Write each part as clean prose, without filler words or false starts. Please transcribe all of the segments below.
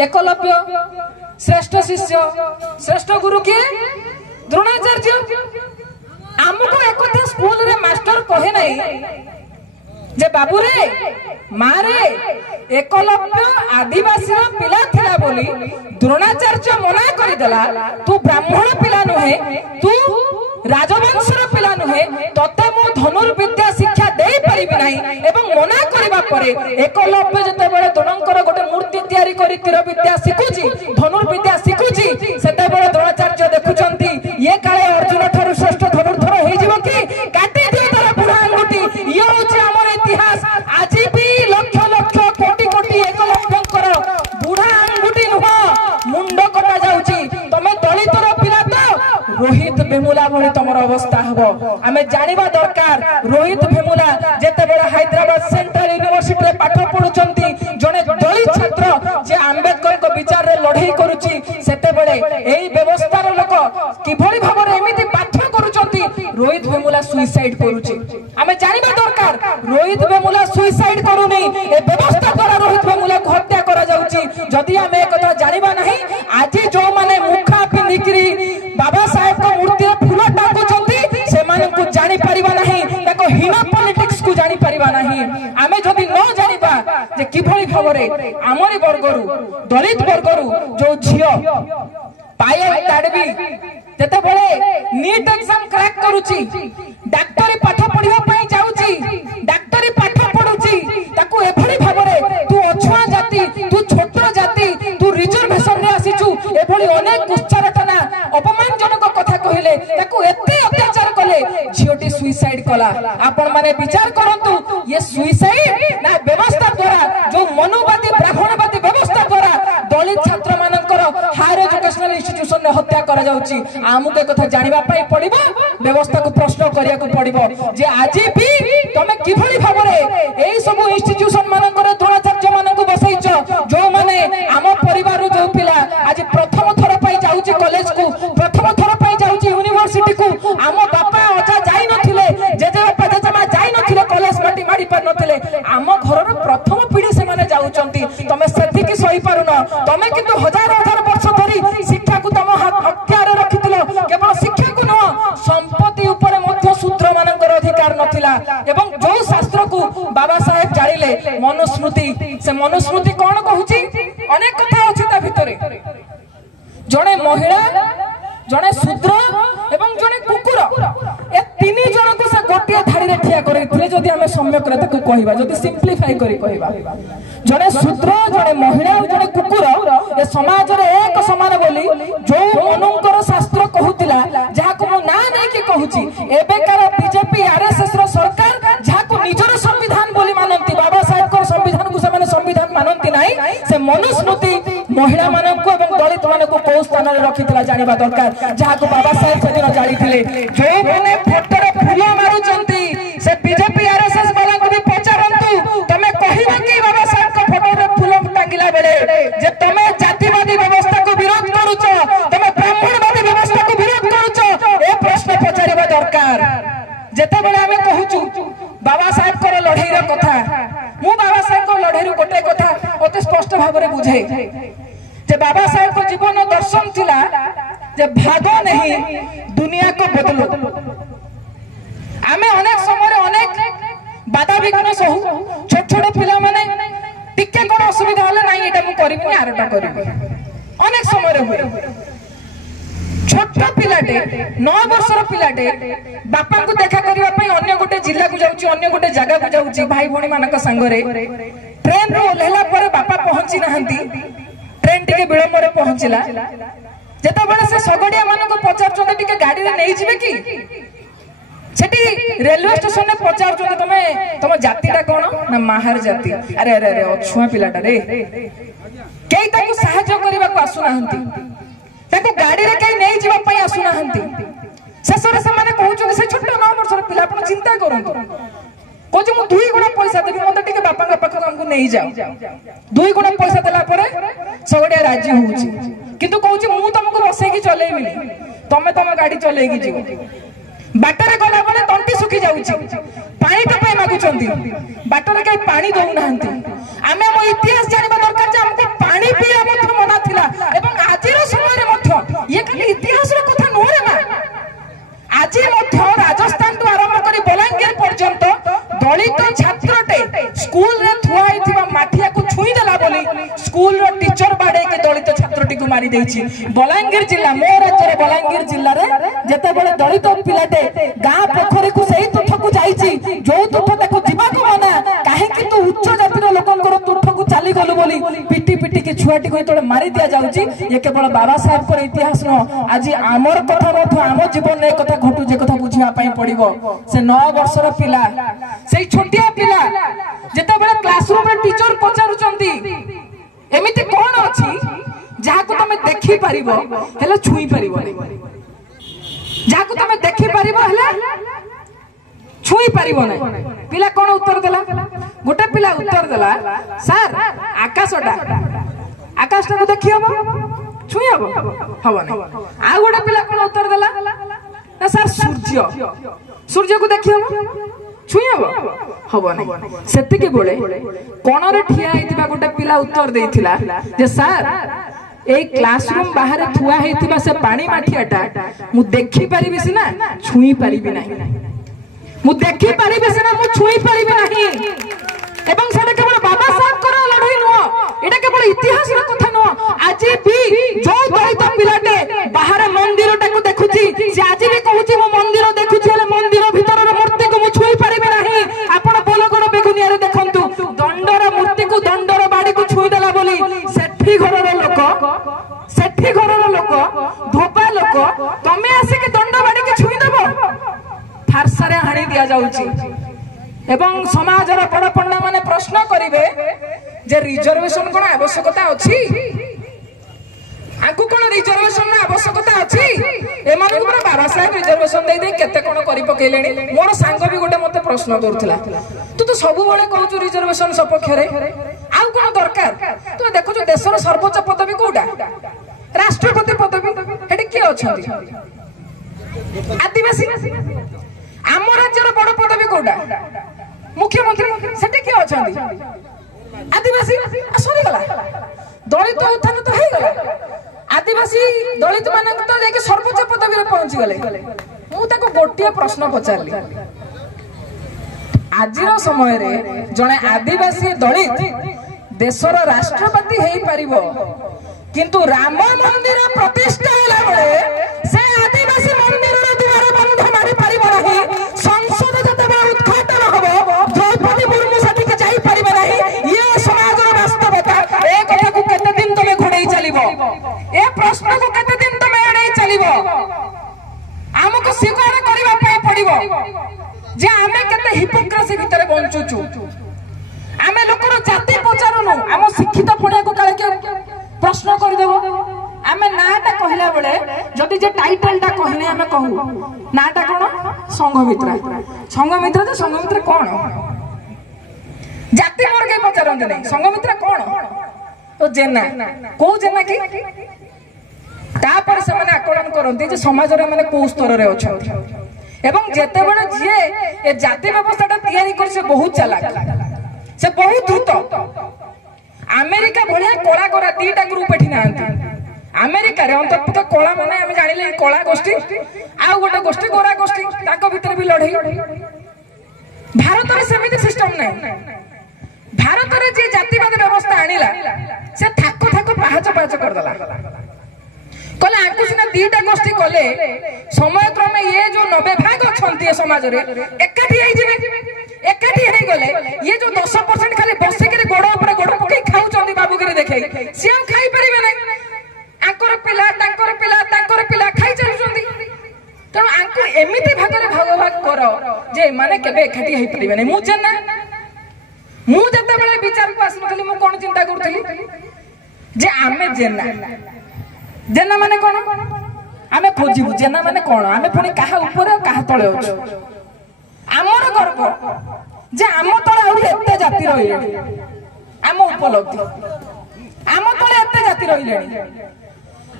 एकलव्य श्रेष्ठ शिष्य श्रेष्ठ गुरु किए द्रोणाचार्य आमको एक कथा स्कूल रे मास्टर कहे नहीं जे बाबू रे मारे एकलव्य आदिवासी पिला थिला बोली द्रोणाचार्य मना करदेला तू ब्राह्मण पिला नुहे तू राजवंशर पिला नुहे तते मो धनुर्विद्या शिक्षा देई परिबि नाही एवं मना करबा परे एकलव्य जते बेले द्रोणंकर गोटे मूर्ति तयारी करी तीर विद्या शिखुची धनुर्विद्या शिखुची सेते बेले द्रोणाचार्य देखुचंती ये काले अर्जुन ठारू श्रेष्ठ धनुर्धर होई जिवो कि काटी दियो तार बुढ़ा अंगुठी ये होची हमर इतिहास आज भी लक्ष लक्ष कोटि कोटि एकलव्यंकर बुढ़ा अंगुठी नुह मुंड कटा जाउची तमे दलितर पिला तो रोहित भेमुला भली तमर अवस्था हबो आमे जानिबा दरकार रोहित भेमुला जेते बेले हैदराबाद सेंट्रल यूनिवर्सिटी रे पाठ पढुचंती जने दलित छात्र जे अंबेडकर को विचार रे लढाई करूची सेते बेले एई व्यवस्था रो लोक किभली भाबरे एमिति पाठ करूचंती रोहित भेमुला सुइसाइड करूची आमे जानिबा दरकार रोहित भेमुला सुइसाइड करूनी ए व्यवस्था द्वारा रोहित भेमुला को हत्या करा जाउची जदी आमे एक कथा जानिबा नाही आज जो माने मुखा पिंधिकरी बाबा साहेब को मूर्ति फूल टाकुचंती से माने को जानि परिबा नाही ताको हिना पॉलिटिक्स को जानि परिबा नाही आमे जदी न जानिबा जे किभली भाबरे हमरी वर्गरु दलित वर्गरु जो झियो पाए ताडबी जते बेले नीट एग्जाम क्रैक करूची डॉक्टरी पाठ पढिबा पई जाउची डॉक्टरी पाठ पढुची ताको एभली भाबरे तू अछुआ जाति तू छोट जाति तू रिजर्वेशन रे आसीचू एभली अनेक उच्चारटना अपमानजनक कथा कहिले ताको एते अत्याचार कले झियोटी सुइसाइड कला आपण माने विचार करंतु ये सुइसाइड ना व्यवस्था द्वारा जो मनुवादी ब्राह्मणवादी व्यवस्था द्वारा दलित छात्र मानकर हायर एजुकेशनल इंस्टीट्यूशन रे हत्या करा जाउची आमुके कथा जानिबा पई पड़िबो व्यवस्था को प्रश्न करिया को पड़िबो जे आज भी तमे किभली भाबरे एई सब इंस्टीट्यूशन मानकर द्रोणाचार्य मानक बसैछ जो माने आम परिवार जो पिला आज प्रथम थर पई जाउची कॉलेज को प्रथम थर पई जाउची यूनिवर्सिटी को आम बापा अजा जाई नथिले जेजे बापा जेजमा जाई नथिले कॉलेज माटी माडी पर नथिले आम घरर प्रथम पीढ़ी से माने जाउचंती तमे सेति की सही पारुन तमे किंतु हजार हजार वर्ष धरी शिक्षा को तम हत्यारे रखितिलो केवल शिक्षा को न संपत्ति ऊपर मध्य शूद्र मानकर अधिकार नथिला एवं जो शास्त्र को बाबा साहेब जानिले मनुस्मृति से मनुस्मृति कोन कहूची अनेक कथा अछि ता भितरे जणे महिला जणे शूद्र एवं जणे कुकुर ए तीन जन को से गोटिया धाड़ी रे ठिया करैथिले जदी हमें सम्यक रे ताको कहिबा जदी सिंपलीफाई करी कहिबा जणे शूद्र जणे महिला और जणे कुकुर ए समाज रे एक समान बोली जो मनुंकर शास्त्र कहूतिला जहा को मु ना नै के कहूची एबे कार बीजेपी आरएसएस रो सरकार जहा को निजर संविधान बोली मानंती बाबा साहेब को संविधान को से माने संविधान मानंती नाही से मनुस्मृति महिला मानन को एवं दलित मानन को को स्थान रे रखितला जानिबा दरकार जहा को बाबा साहेब सेदिन जालिथिले जो माने फोटो रे फूल मारुचंती से बीजेपी आरएसएस वाला को भी पचारंतु तमे कहिबा कि बाबा साहेब को फोटो रे फूल टांगिला बेले जे तमे जातिवादी व्यवस्था को विरोध करूछ तमे ब्राह्मणवादी व्यवस्था को विरोध करूछ ए प्रश्न पचारिबा दरकार जेते बेले हमें कहूछु बाबा साहेब को लढाई रो कथा मु बाबा साहेब को लढाई रो गोटे कथा अति स्पष्ट भाव रे बुझे जे बाबा साहेब को जीवन दर्शन थिला जे भागो नहीं दुनिया को बदलो आमे अनेक समय अनेक बाधा विघ्न सहु छोट छोट पिला माने टिके कोन असुविधा हले नाही एटा मु करिबि नि आरटा करिबि अनेक समय होय छोट पिलाटे 9 वर्षर पिलाटे बापा को देखा करबा पई अन्य गोटे जिल्ला को जाउची अन्य गोटे जगह को जाउची भाई भणी मानक संगरे ट्रेन रो ओलेला पर बापा पहुंची नाहंती ट्रेन टिके विलंब रे पहुंचला जेता बेले से सगडिया मानक पचार टिके गाड़ी रे नै जिवे कि सेठी रेलवे स्टेशन में पचार तमे तम जातिटा कोन ना माहार जाति अरे अरे अरे अछुआ पिलाटा रे केई ताको सहायता करबा को आसु नाहंती ताको गाड़ी रे केई नै जिवा पई आसु नाहंती शेषरे से माने कहउछु से छोट 9 वर्षर पिला अपन चिंता करंतु कोजि मु 2 गुणा पैसा देबी मते टिके बापा का पाख हमको नै जाओ 2 गुणा पैसा देला परे सगडिया राजी होउची किंतु कहउची मु तुमको बसै की चलेइबिनी तमे तम गाड़ी चलेई की जीव बाटरे गला बेले तंटी सुखी जाउची पानी टपे मागुचंती बाटरे कई पानी दउ नाहंती आमे हम इतिहास जानिबा दरकार जे हमको पानी स्कूल रो टीचर बाड़े के दलित छात्रटी को मारी देछि बलांगीर जिला मो राज्य रे बलांगीर जिल्ला रे जते बेले दलित पिलाटे गां पोखरी को सेही तुठ को जाईछि जो तुठ ताको जीवा को मना काहे कि तू उच्च जातिर लोकनकर तुठ को चाली गलु बोली पिटी पिटी के छुआटी को तोले मारी दिया जाउछि ये केवल बाबा साहेब को इतिहास न आज आमर कथा मथ आम जीवन रे कथा घटू जे कथा बुझिया पई पड़िबो से 9 वर्षर पिला सेही छोटिया पिला जते बेले क्लासरूम रे टीचर पचारुचंती एमिति कोन अछि जाको तमे देखि परिबो हेले छुई परिबो जाको तमे देखि परिबो हेले छुई परिबो नै पिला कोन उत्तर देला गोटे पिला उत्तर देला सर आकाशटा को देखि हबो छुई हबो हबो नै आ गोटे पिला कोन उत्तर देला ना सर सूर्य को देखि हबो छुई हबो हबो नै सेति के बोले कोन रे ठिया हेतिबा गोटे पिला उत्तर देइथिला जे सर ए क्लासरूम बाहर थुआ हेतिबा से पानी माठियाटा मु देखि परिबि सिना छुई परिबि नाही मु देखि परिबि सिना मु छुई परिबि नाही एवं सेटा केवल बाबा साहब कर लड़ाई नो एटा केवल इतिहास रो कथा नो आज भी जो दलित पिलाटे बाहर मंदिरटा को देखुची से आज भी कहूची मु मंदिर देखुची हेले मंदिर भीतर रो मूर्ति को मु छुई परिबि नाही आपण बोलगड बेगुनिया रे देखंतु दंडर मूर्ति को दंडर बाड़ी को छुई देला बोली सेठी घर रो लोक धोपा लोक तमे आसे के दंड बाड़ी के छुई देबो फारसा रे हाणी दिया जाउची एवं समाजर बड़ पंडा माने प्रश्न करिवे जे रिजर्वेशन कोन आवश्यकता अछि आगु कोन रिजर्वेशन ना आवश्यकता अछि ए माने पर बाबा साहेब रिजर्वेशन दे दे केते कोन करि पकेलेनी मोर सांग भी गोटे मते प्रश्न करथला तू तो सब बळे कहू रिजर्वेशन सपक्ष रे आउ कोन दरकार तू देखो जो देशर सर्वोच्च पदवी कोडा राष्ट्रपति पदवी हेडी के अछंती आदिवासी आम राज्यर बड़ पदवी कोडा मुख्यमंत्री सेटे के अछंती आदिवासी सरी गला दलित उत्थान तो हे गला आदिवासी दलित मानक तो जाके सर्वोच्च पदवी रे पहुंची गले मु ताको गोटिया प्रश्न पचारली आजिर समय रे जणे आदिवासी दलित देशर राष्ट्रपति हेई परिबो किंतु राम मंदिर प्रतिष्ठा होला बेले से आदिवासी मंदिर रे द्वार बंध मारी परिबो नाही संसद जते बा उद्घाटन हबो द्रौपदी मुर्मू सती के जाई परिबो नाही ये समाज रो वास्तवता ए कथा को केते दिन तमे घोड़ेई चलिबो ए प्रश्न को केते दिन तमे एड़ेई चलिबो हमको स्वीकार करिबा पय पड़िबो जे आमे केते हिपोक्रेसी भितरे बंचुचु आमे लोकर जाति पचारुनु हम शिक्षित पड़िया को काले के प्रश्न कर देबो आमे नाटा कहला बेले जदी जे टाइटलटा कहने आमे कहू नाटा कोन संघमित्र तो संघमित्र कोन जाति मोर के पचारंत नै संघमित्र कोन तो जेना को जेना की ता पर से माने आकलन करंती जे समाज रे माने को स्तर रे अछंती एवं जेते बेले जे ए जाति व्यवस्थाटा तयारी कर से बहुत चालाक से बहुत द्रुत अमेरिका भलिया कला करा दीटा ग्रुप एठी नांती अमेरिका रे अंतत कला माने हम जानिले कला गोष्ठी आ गोटे गोष्ठी गोरा गोष्ठी ताको भीतर भी लढई भारत रे समिति सिस्टम नै भारत रे जे जातिवाद व्यवस्था आनिला से थाको थाको पाहाच पाहाच कर दला कला आकु सिना दीटा गोष्ठी कले समय क्रमे ये जो 90 भाग अछंती समाज रे एकाठी हेई जिवे एकाठी हेई गले ये जो 10% खाली बसे के गोड़ ऊपर गोड़ पकई खाउचंदी बाबू के देखे से खाई परिबे नै आंकर पिला खाई चलुचंदी त आंकु एमिति भागरे भाग करो जे माने केबे एकाठी हेई परिबे नै मु जते बेले विचार को आसनथली मु कोन चिंता करथली जे आमे जेना माने कोन आमे खोजिबु जेना माने कोन आमे पुनी काहा ऊपर काहा तळे अछि हमर गर्व जे आम तळे आउरी एते जाति रहिलेनी आम उपलब्धि आम तळे एते जाति रहिलेनी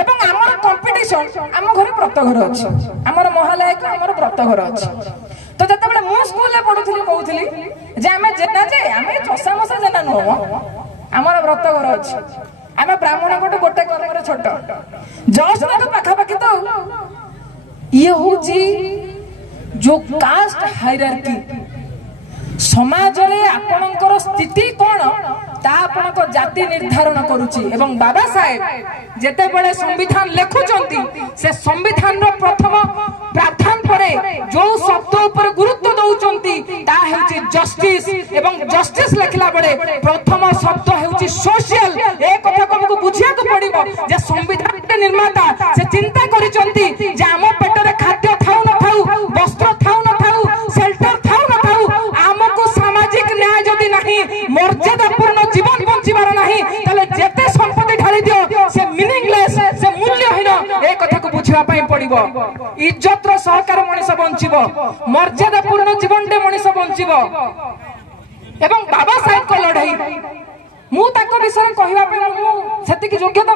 एवं हमर कंपटीशन आम घरे व्रत घर अछि हमर महालयक हमर व्रत घर अछि तो जते बेले मु स्कूल ले पढुथली कहउथली जे आमे जेना जे आमे चोसा मसा जेना नो हमर व्रत घर अछि आमे ब्राह्मण गोटे कर्म रे छोट जस्ट ना तो पाखा पाखी तो ये होची जो कास्ट हायरार्की समाज रे आपनकर स्थिति कोन ता आपनक जाति निर्धारण करूची एवं बाबा साहेब जेते बेले संविधान लेखुचंती से संविधान रो प्रथम प्रावधान परे जो शब्द ऊपर गुरुत्व दउचंती ता हेउची जस्टिस एवं जस्टिस लेखला बेले प्रथम शब्द हेउची सोशल। ए कथा को बुझिया को पड़िबो जे संविधान के निर्माता से चिंता करिचंती जे आम पेटरे खाद्य थाउ न थाउ वस्त्र थाउ न थाउ शेल्टर थाउ न थाउ आमको सामाजिक न्याय जदि नहीं मर्यादापूर्ण जीवन बंचिबार नहीं तले जेते संपत्ति ढाली दियो से मीनिंगलेस से मूल्यहीन। ए कथा को बुझिया पई पड़िबो इज्जत रो सहकार मनुष्य बंचिबो मर्यादापूर्ण जीवन दे मनुष्य बंचिबो एवं बाबा साहेब को लड़ाई मु ताको विषय कहबा पे मु सेति की योग्यता